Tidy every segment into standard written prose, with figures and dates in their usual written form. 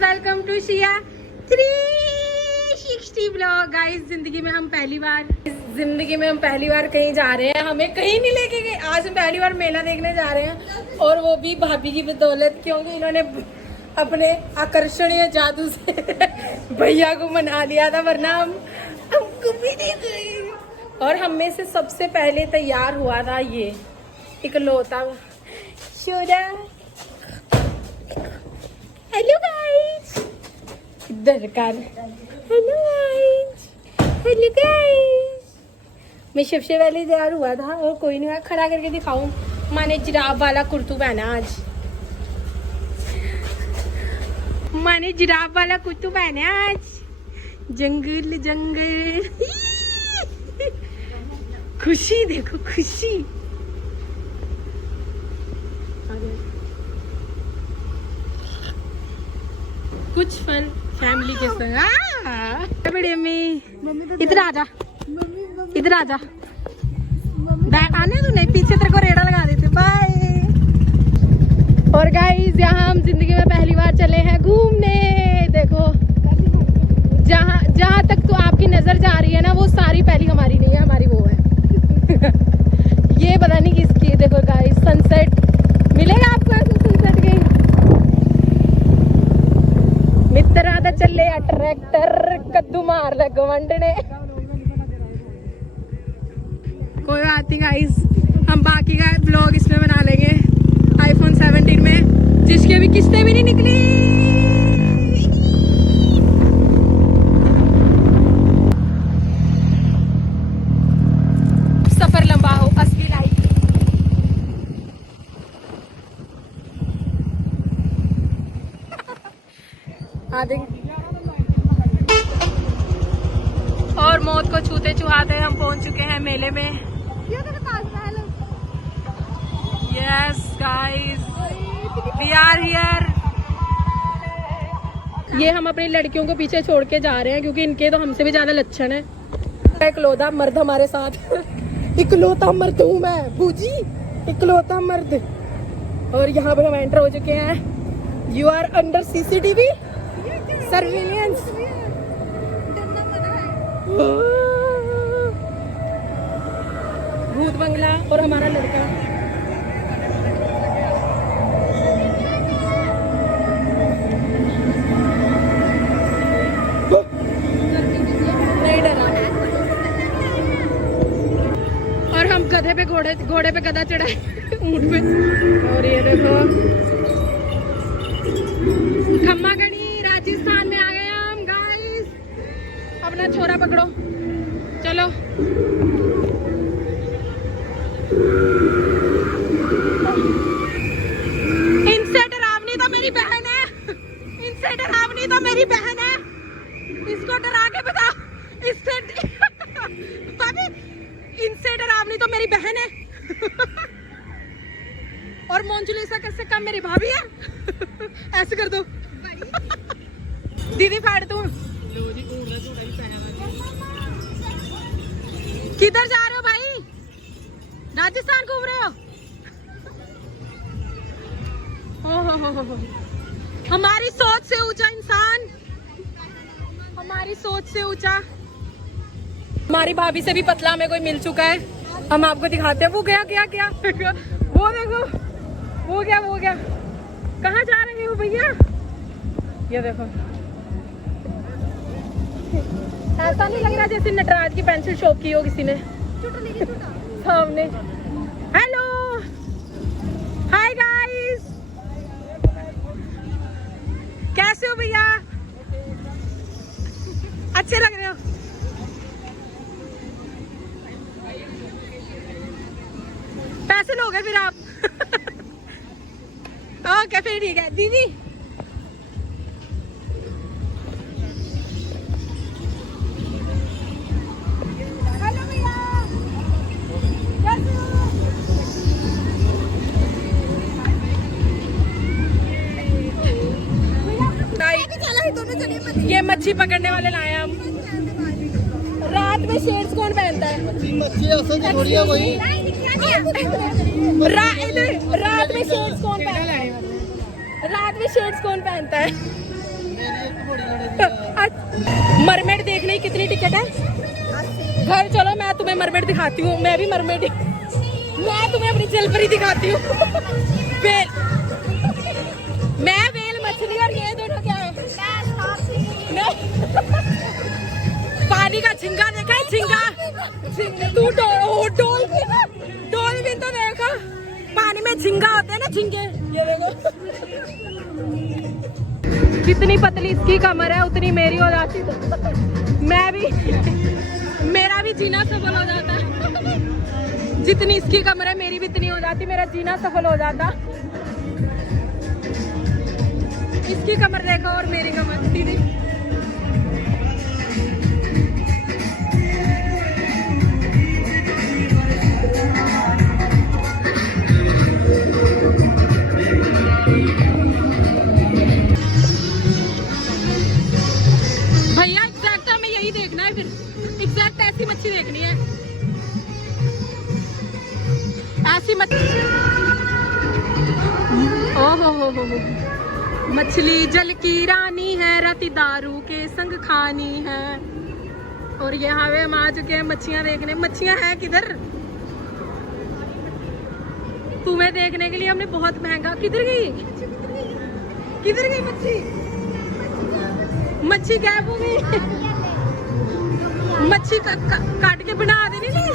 Welcome to शिया 360 blog. Guys जिंदगी में हम पहली बार कहीं जा रहे हैं, हमें कहीं नहीं लेके गए। आज हम पहली बार मेला देखने जा रहे हैं और वो भी भाभी की बदौलत, क्योंकि इन्होंने अपने आकर्षणीय जादू से भैया को मना लिया था, वरना हमको भी नहीं गए। और हम में से सबसे पहले तैयार हुआ था ये इकलौता शोरा। हेलो गाइस, इधर कर। Hello guys, hello guys. मैं सबसे पहले तैयार हुआ था और कोई नहीं हुआ। खड़ा करके दिखाऊं, मैंने जिराफ वाला कुर्तू पहना आज। मैंने जिराफ वाला कुर्तू पहना आज। जंगल जंगल खुशी देखो, खुशी। कुछ फल फैमिली के संग। बड़ी अम्मी इधर आजा, इधर आजा। बैठ आने तू, नहीं पीछे तेरे को रेड़ा लगा देते। बाय। और गाइस यहाँ हम जिंदगी में पहली बार चले हैं घूमने। देखो जहाँ जहाँ तक तो आपकी नजर जा रही है ना, वो सारी पहली हमारी नहीं है, हमारी वो है। ये पता नहीं किसकी। देखो गाइस सनसेट मिलेगा आपको ऐसे सनसेट के। मित्र आधा चले ट्रैक्टर कद्दू मार ले गवंडने। कोई बात नहीं गाइस, हम बाकी का ब्लॉग इसमें बना लेंगे आईफोन 17 में, जिसकी अभी किस्तें भी नहीं निकली। सफर लंबा हो, असली लाइफ। और मौत को छूते छुआते हम पहुंच चुके हैं मेले में। Yes guys, we are here. ये हम अपनी लड़कियों को पीछे छोड़ के जा रहे हैं, क्योंकि इनके तो हमसे भी ज्यादा लक्षण है। इकलौता मर्द हमारे साथ। इकलौता मर्द हूँ मैं, बूजी, इकलौता मर्द। और यहाँ पे हम एंटर हो चुके हैं। You are under CCTV surveillance. भूत बंगला और हमारा लड़का। नहीं डरा। और हम गधे पे घोड़े पे गधा चढ़ाए ऊंट पे। और ये देखो खम्मागढ़ी राजस्थान में आ गए हम गाइस। अपना छोरा पकड़ो, चलो। इनसे डरावनी तो मेरी बहन है, इनसे डरावनी तो मेरी बहन है। इसको डरा के बताओ। भाभी, इनसे डरावनी तो मेरी बहन है। और मोंजुलेसा कैसे कम मेरी भाभी है। ऐसे कर दो। दीदी फाड़ तू। किधर जा रहे हो भाई? राजस्थान घूम रहे हो? हो। हमारी सोच से ऊंचा इंसान, हमारी सोच से ऊंचा। हमारी भाभी से भी पतला हमें कोई मिल चुका है, हम आपको दिखाते हैं। वो गया क्या क्या वो देखो, वो गया। कहाँ जा रहे हो भैया? ये देखो, ऐसा नहीं लग रहा जैसे नटराज की पेंसिल शॉप की हो किसी ने सामने। हेलो, हाय गाइस, कैसे हो भैया? अच्छे लग रहे हो। पैसे लोगे फिर आप? ओके फिर ठीक है। दीदी हेलो भैया, कैसे हो? ये मच्छी पकड़ने वाले लाए हम। रात में शेड्स कौन पहनता है? मच्छी रात में शेड्स कौन पहनता है? मरमेड देखने की कितनी टिकट है? घर चलो, मैं तुम्हें मरमेड दिखाती हूँ। मैं भी मरमेड, मैं तुम्हें अपनी जलपरी दिखाती हूँ। वेल, मैं वेल मछली और ये दोनों क्या है? पानी का झिंगा देखा है? झिंगा, तू डॉल्फिन तो देखा, पानी में झिंगा होते हैं ना, झिंगे। ये देखो कितनी पतली इसकी कमर है, उतनी मेरी हो जाती तो मैं भी, मेरा भी जीना सफल हो जाता। जितनी इसकी कमर है मेरी भी इतनी हो जाती, मेरा जीना सफल हो जाता। इसकी कमर देखो और मेरी कमर दीदी। भैया एग्जैक्ट हमें यही देखना है, फिर एग्जैक्ट ऐसी मच्छी देखनी है, ऐसी मच्छी। ओहो हो, मछली जल की रानी है, रति दारू के संग खानी है। और यहाँ पे हम आ चुके हैं मच्छियाँ देखने। मच्छियाँ हैं किधर? तुम्हें देखने के लिए हमने बहुत महंगा। किधर गई? किधर गई मच्छी? मच्छी गायब हो गई। मच्छी काट के बना देनी नहीं।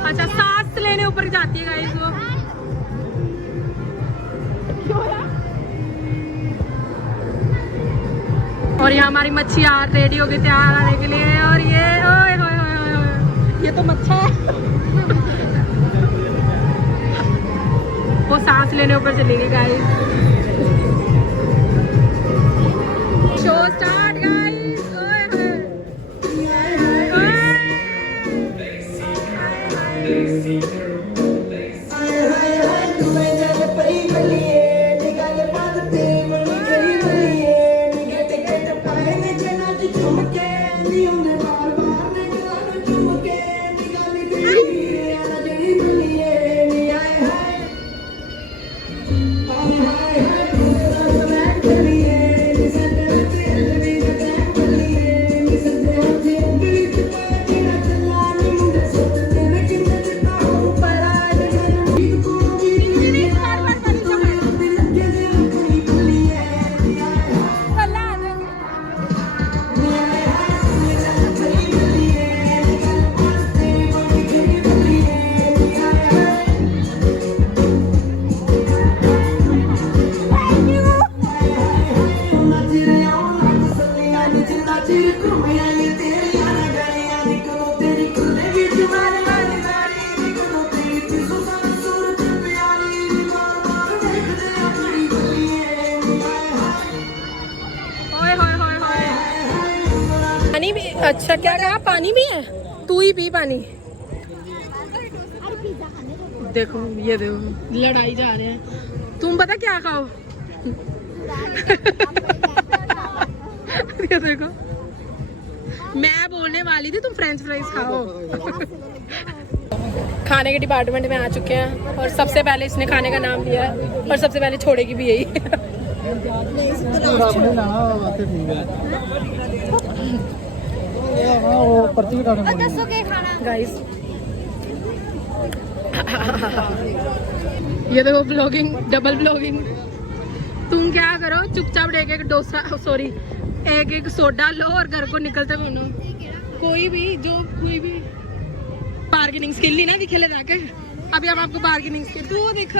अच्छा, सांस लेने ऊपर जाती है गाइस वो। और यहाँ हमारी मच्छी यार रेडी हो गई तैयार आने के लिए। और ये ओए होए होए, ये तो मच्छा है। वो सांस लेने ऊपर चली गई गाइस। Show start guys. ओए होए, पानी भी। अच्छा, क्या कहा? पानी भी है? तू ही पी पानी। देखो ये देखो, लड़ाई जा रहे हैं। तुम पता क्या खाओ? ये देखो, मैं बोलने वाली थी तुम फ्रेंच फ्राइज खाओ। खाने के डिपार्टमेंट में आ चुके हैं और सबसे पहले इसने खाने का नाम लिया है और सबसे पहले छोड़ेगी भी यही। गाइस ये देखो ब्लॉगिंग, डबल ब्लॉगिंग। तुम क्या करो, चुपचाप एक डोसा, सॉरी एक सोडा लो और घर को निकलते बनो। कोई भी बार्गेनिंग स्किल ली ना दिखेले जाके। अभी हम आपको बार्गेनिंग स्किल तो देखो।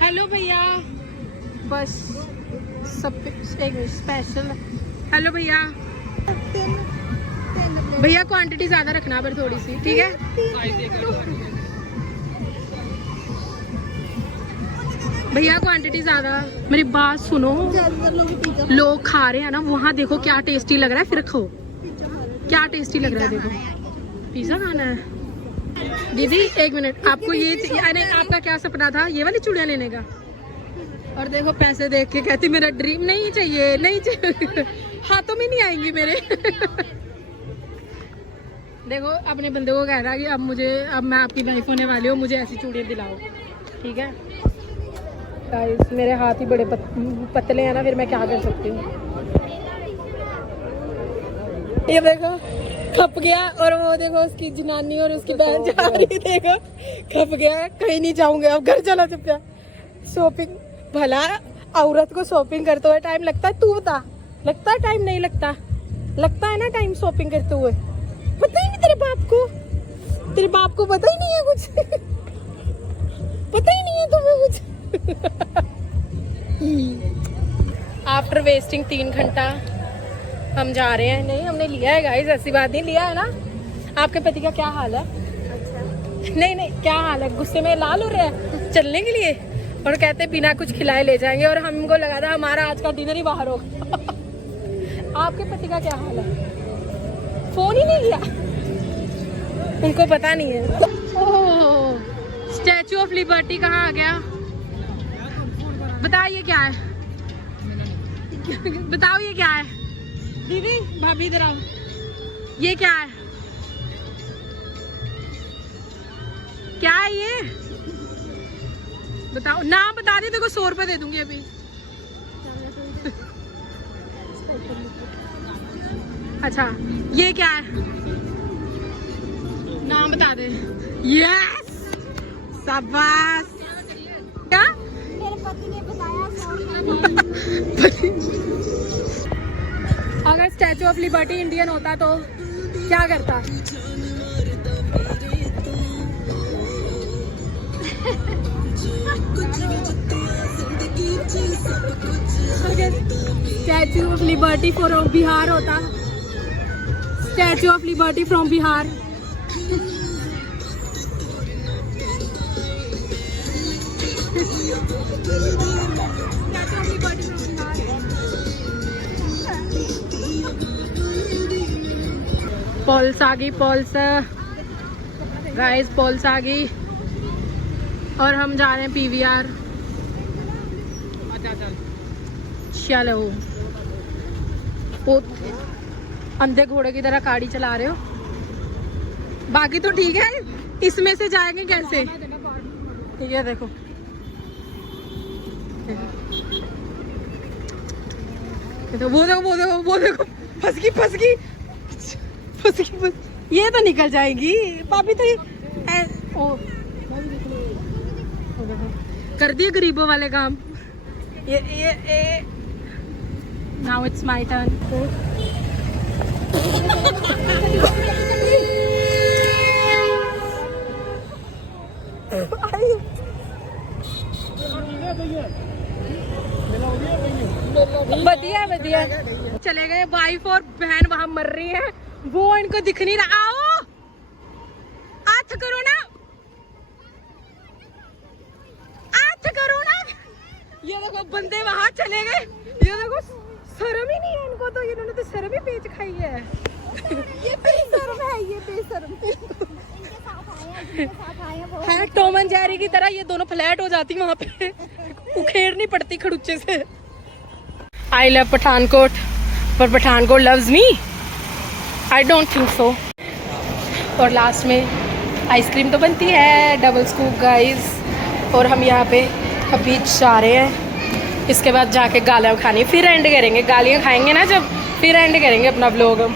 हेलो भैया, बस सब एक स्पेशल। हेलो भैया, भैया क्वांटिटी ज्यादा रखना पर थोड़ी सी, ठीक है? भैया क्वांटिटी ज्यादा। मेरी बात सुनो, लोग खा रहे हैं ना, वहाँ देखो क्या टेस्टी लग रहा है, फिर खाओ। क्या टेस्टी लग रहा है देखो। पिज्जा खाना है दीदी? एक मिनट, आपको ये अरे आपका क्या सपना था? ये वाली चूड़ियाँ लेने का? और देखो पैसे देख के कहती मेरा ड्रीम नहीं चाहिए, नहीं चाहिए। हाथों में नहीं आएंगी मेरे। देखो अपने बंदे को कह रहा है कि अब मैं आपकी वाइफ होने वाली हूँ, मुझे ऐसी चूड़ियाँ दिलाओ, ठीक है? गाइस मेरे हाथ ही बड़े पतले हैं ना, फिर मैं क्या कर सकती हूँ। ये देखो खप गया, और वो देखो उसकी जनानी और उसकी बहन जा रही, देखो खप गया, कहीं नहीं जाऊंगे अब, घर चला चुपचाप। शॉपिंग, भला औरत को शॉपिंग करते हुए टाइम लगता है? तू बता, लगता है टाइम? नहीं लगता, लगता है ना टाइम शॉपिंग करते हुए? पता ही नहीं तेरे बाप को, तेरे बाप को पता ही नहीं है कुछ पता ही नहीं है तुम्हें कुछ आफ्टर वेस्टिंग 3 घंटा हम जा रहे हैं। नहीं हमने लिया है गाइस, ऐसी बात नहीं, लिया है ना। आपके पति का क्या हाल है? अच्छा। नहीं क्या हाल है? गुस्से में लाल हो रहा है चलने के लिए, और कहते बिना कुछ खिलाए ले जाएंगे, और हमको लगा था हमारा आज का डिनर ही बाहर होगा आपके पति का क्या हाल है? फोन ही नहीं लिया, उनको पता नहीं है। ओह, स्टैचू ऑफ लिबर्टी कहाँ आ गया? बताइए क्या है बताओ ये क्या है? दीदी भाभी इधर आओ, ये क्या है? क्या है ये? बताओ, नाम बता दे, देखो 100 रुपए दे दूंगी अभी अच्छा ये क्या है? नाम बता दे। यस, शाबाश। क्या? मेरे पति ने बताया 100 अगर स्टैचू ऑफ लिबर्टी इंडियन होता तो क्या करता? Statue of liberty from Bihar होता, statue of liberty from Bihar pulse आ गई, पल्स गाइस, पल्स आ गई, और हम जा रहे हैं पीवीआर। चलो, वो अंधे घोड़े की तरह गाड़ी चला रहे हो। बाकी तो ठीक है, इसमें से जाएंगे कैसे? ठीक है देखो, तो वो देखो वो देखो वो देखो, फंस गई फंस गई फंस गई, ये तो निकल जाएगी पापी तो। ओ कर दिए गरीबों वाले काम। ये नाउ इट्स माय टर्न। बढ़िया बढ़िया, चले गए। वाइफ और बहन वहां मर रही है, वो इनको दिख नहीं रहा। आओ हाथ करो ना, हाथ करो ना। ये देखो बंदे वहां चले गए, ये देखो शर्म ही नहीं है इनको, तो इन्होंने तो शर्म ही पेच खाई है ये बेशर्म है, ये बेशर्म है। टॉम एंड जेरी की तरह ये दोनों फ्लैट हो जाती वहां पे, उखेड़नी पड़ती खड़ूचे से। आई लव पठानकोट, पर Pathankot loves me, I don't think so. और लास्ट में आइसक्रीम तो बनती है, डबल स्कूप गाइस। और हम यहाँ पे अभी जा रहे हैं, इसके बाद जाके गालियाँ खानी, फिर एंड करेंगे। गालियाँ खाएंगे ना जब, फिर एंड करेंगे अपना व्लॉग हम,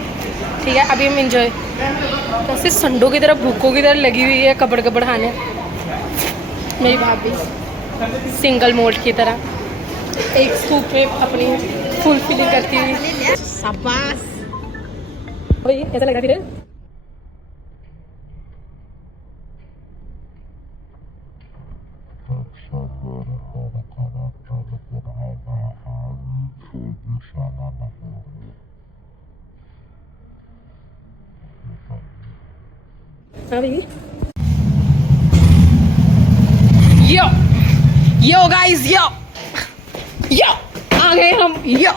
ठीक है। अभी हम इंजॉय, वैसे संडों की तरह भूखों की तरह लगी हुई है कपड़ कपड़ खाने। मेरी भाभी सिंगल मोल्ड की तरह एक स्कूप में अपनी फुल फिलिंग करती हुई। शाबाश भाई, कैसा लग रहा फिर? हाँ भाई, यो यो गाइस, यो यो आ गए हम, यो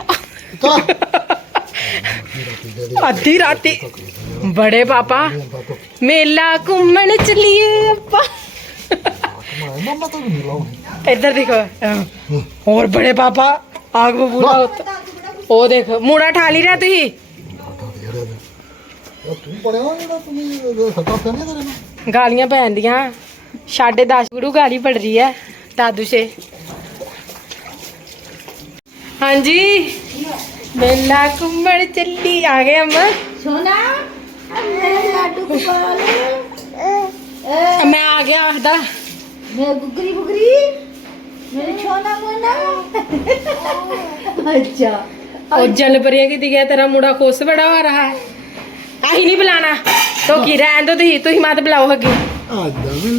आधी राती बड़े पापा मेला घूमने चलिए अपा। इधर देखो, और बड़े पापा आग वो पूरा होता। ओ देखो मुड़ा ठा ली रहा तुही, गालियां पहन दिया। 10:30 गुरु गाली पड़ रही है दादू से। हाँ जी मेला घूमन चली आ गए अम्मा सोना मेरे लाडू गोपाल मैं आ गया आखदा मेरे गुगरी गुगरी मेरे छोना मोना अच्छा और जल परियां की दिया तेरा मुंडा खुश बड़ा हो रहा है आही नहीं बुलाना तो की रहन दो तुही मत बुलाओ अगे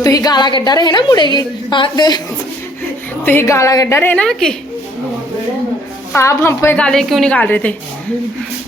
तुही गाला कड्डा रहे ना मुड़े की हाँ तुही गाला कड्डा रहे ना कि आप हम पे गाले क्यों निकाल रहे थे